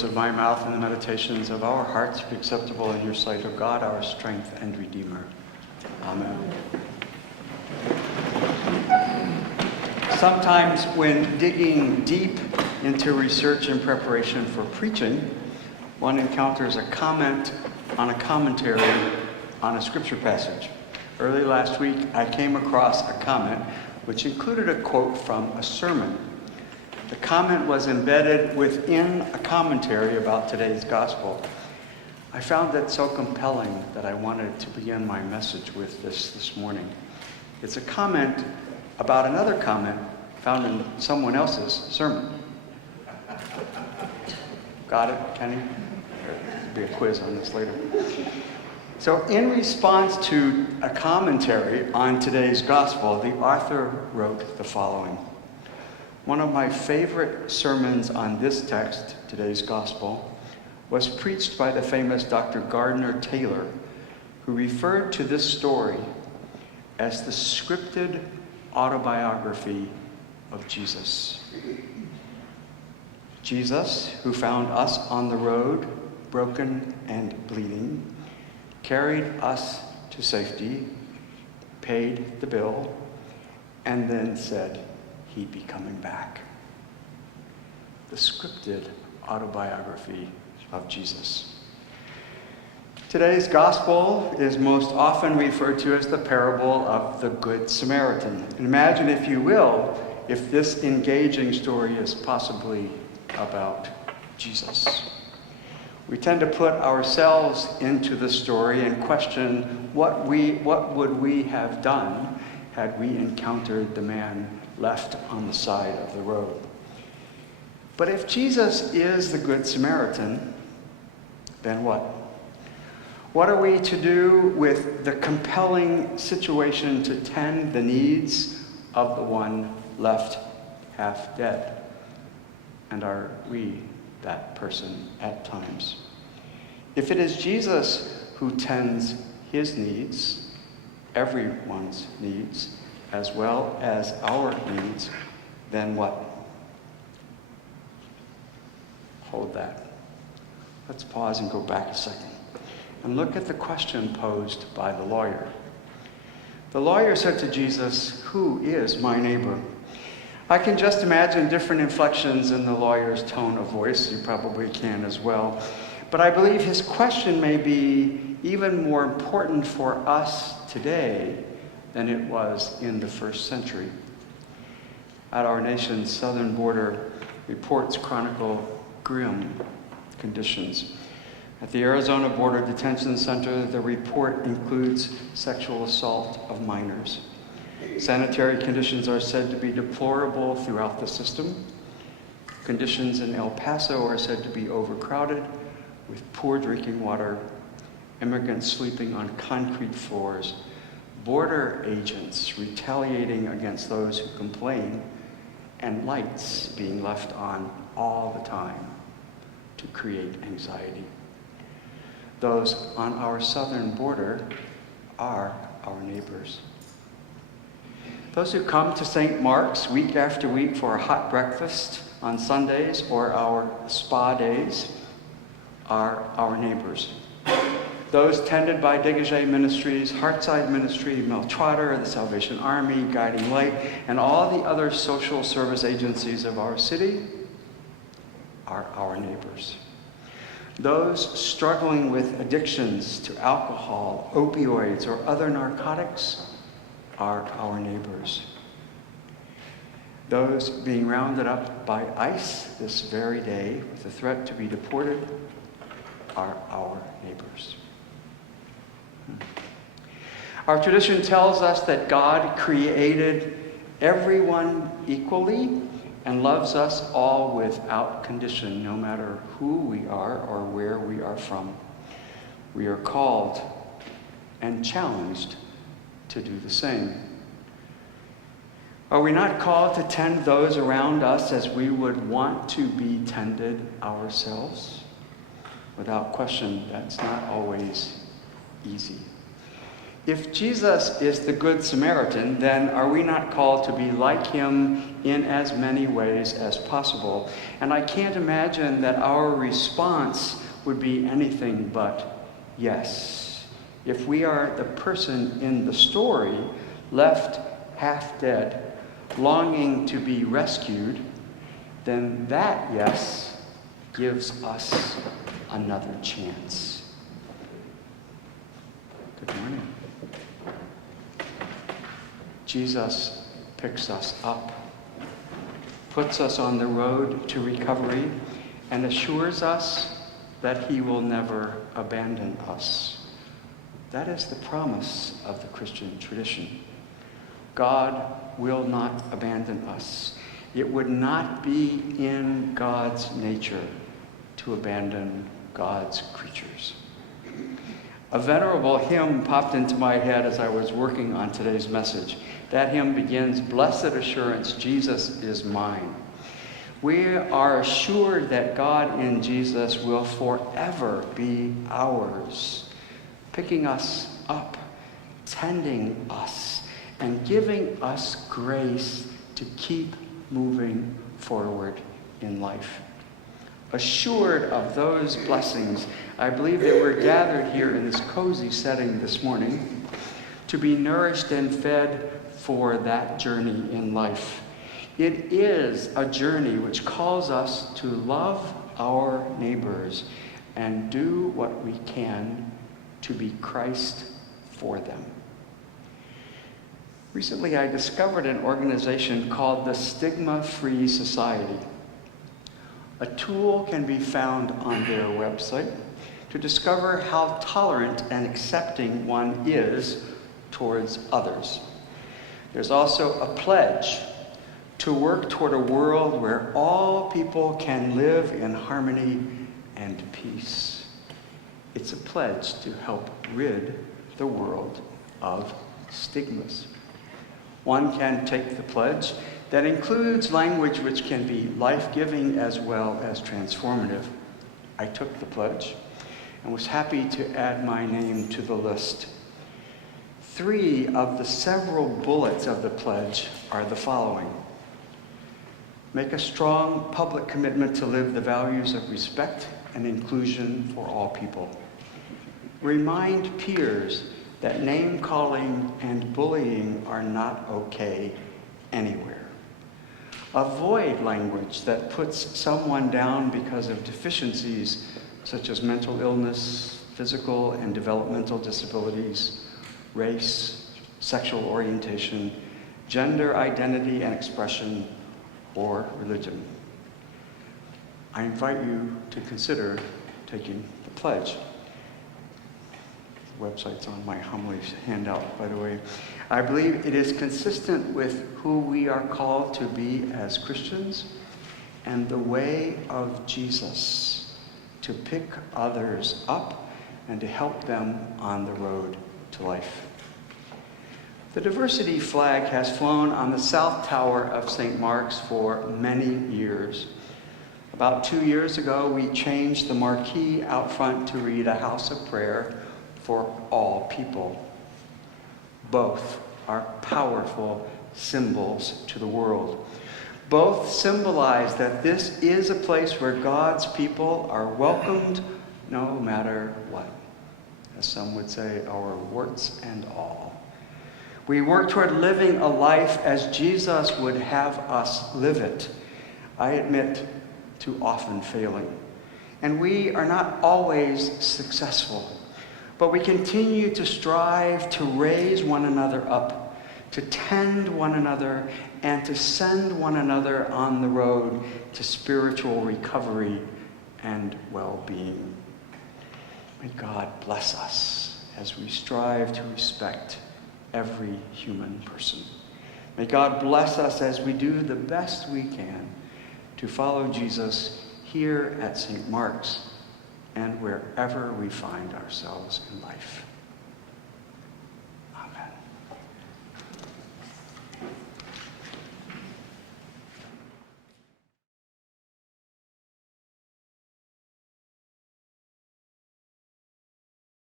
words of my mouth and the meditations of our hearts be acceptable in your sight, O God, our strength and Redeemer. Amen. Sometimes when digging deep into research and preparation for preaching, one encounters a comment on a commentary on a scripture passage. Early last week, I came across a comment which included a quote from a sermon. The comment was embedded within a commentary about today's gospel. I found it so compelling that I wanted to begin my message with this morning. It's a comment about another comment found in someone else's sermon. Got it, Kenny? There'll be a quiz on this later. So in response to a commentary on today's gospel, the author wrote the following. One of my favorite sermons on this text, today's gospel, was preached by the famous Dr. Gardner Taylor, who referred to this story as the scripted autobiography of Jesus. Jesus, who found us on the road, broken and bleeding, carried us to safety, paid the bill, and then said he'd be coming back. The scripted autobiography of Jesus. Today's gospel is most often referred to as the parable of the Good Samaritan. Imagine, if you will, if this engaging story is possibly about Jesus. We tend to put ourselves into the story and question what would we have done had we encountered the man left on the side of the road. But if Jesus is the Good Samaritan, then what? What are we to do with the compelling situation to tend the needs of the one left half dead? And are we that person at times? If it is Jesus who tends his needs, everyone's needs, as well as our needs, then what? Hold that. Let's pause and go back a second and look at the question posed by the lawyer. The lawyer said to Jesus, "Who is my neighbor?" I can just imagine different inflections in the lawyer's tone of voice. You probably can as well. But I believe his question may be even more important for us today than it was in the first century. At our nation's southern border, reports chronicle grim conditions. At the Arizona Border Detention Center, the report includes sexual assault of minors. Sanitary conditions are said to be deplorable throughout the system. Conditions in El Paso are said to be overcrowded, with poor drinking water, immigrants sleeping on concrete floors, border agents retaliating against those who complain, and lights being left on all the time to create anxiety. Those on our southern border are our neighbors. Those who come to St. Mark's week after week for a hot breakfast on Sundays or our spa days are our neighbors. Those tended by Dégagé Ministries, Heartside Ministry, Mel Trotter, the Salvation Army, Guiding Light, and all the other social service agencies of our city are our neighbors. Those struggling with addictions to alcohol, opioids, or other narcotics are our neighbors. Those being rounded up by ICE this very day with the threat to be deported are our neighbors. Our tradition tells us that God created everyone equally and loves us all without condition, no matter who we are or where we are from. We are called and challenged to do the same. Are we not called to tend those around us as we would want to be tended ourselves? Without question, that's not always easy. If Jesus is the Good Samaritan, then are we not called to be like him in as many ways as possible? And I can't imagine that our response would be anything but yes. If we are the person in the story left half dead, longing to be rescued, then that yes gives us another chance. Good morning. Jesus picks us up, puts us on the road to recovery, and assures us that he will never abandon us. That is the promise of the Christian tradition. God will not abandon us. It would not be in God's nature to abandon God's creatures. A venerable hymn popped into my head as I was working on today's message. That hymn begins, "Blessed assurance, Jesus is mine." We are assured that God in Jesus will forever be ours, picking us up, tending us, and giving us grace to keep moving forward in life. Assured of those blessings, I believe that we're gathered here in this cozy setting this morning to be nourished and fed for that journey in life. It is a journey which calls us to love our neighbors and do what we can to be Christ for them. Recently, I discovered an organization called the Stigma-Free Society. A tool can be found on their website to discover how tolerant and accepting one is towards others. There's also a pledge to work toward a world where all people can live in harmony and peace. It's a pledge to help rid the world of stigmas. One can take the pledge that includes language which can be life-giving as well as transformative. I took the pledge and was happy to add my name to the list. 3 of the several bullets of the pledge are the following. Make a strong public commitment to live the values of respect and inclusion for all people. Remind peers that name-calling and bullying are not okay anywhere. Avoid language that puts someone down because of deficiencies such as mental illness, physical and developmental disabilities, race, sexual orientation, gender identity and expression, or religion. I invite you to consider taking the pledge. The website's on my homily handout, by the way. I believe it is consistent with who we are called to be as Christians and the way of Jesus to pick others up and to help them on the road to life. The diversity flag has flown on the South Tower of St. Mark's for many years. About 2 years ago, we changed the marquee out front to read "A House of Prayer for All People." Both are powerful symbols to the world. Both symbolize that this is a place where God's people are welcomed no matter what. As some would say, our warts and all. We work toward living a life as Jesus would have us live it. I admit to often failing. And we are not always successful. But we continue to strive to raise one another up, to tend one another, and to send one another on the road to spiritual recovery and well-being. May God bless us as we strive to respect every human person. May God bless us as we do the best we can to follow Jesus here at St. Mark's and wherever we find ourselves in life.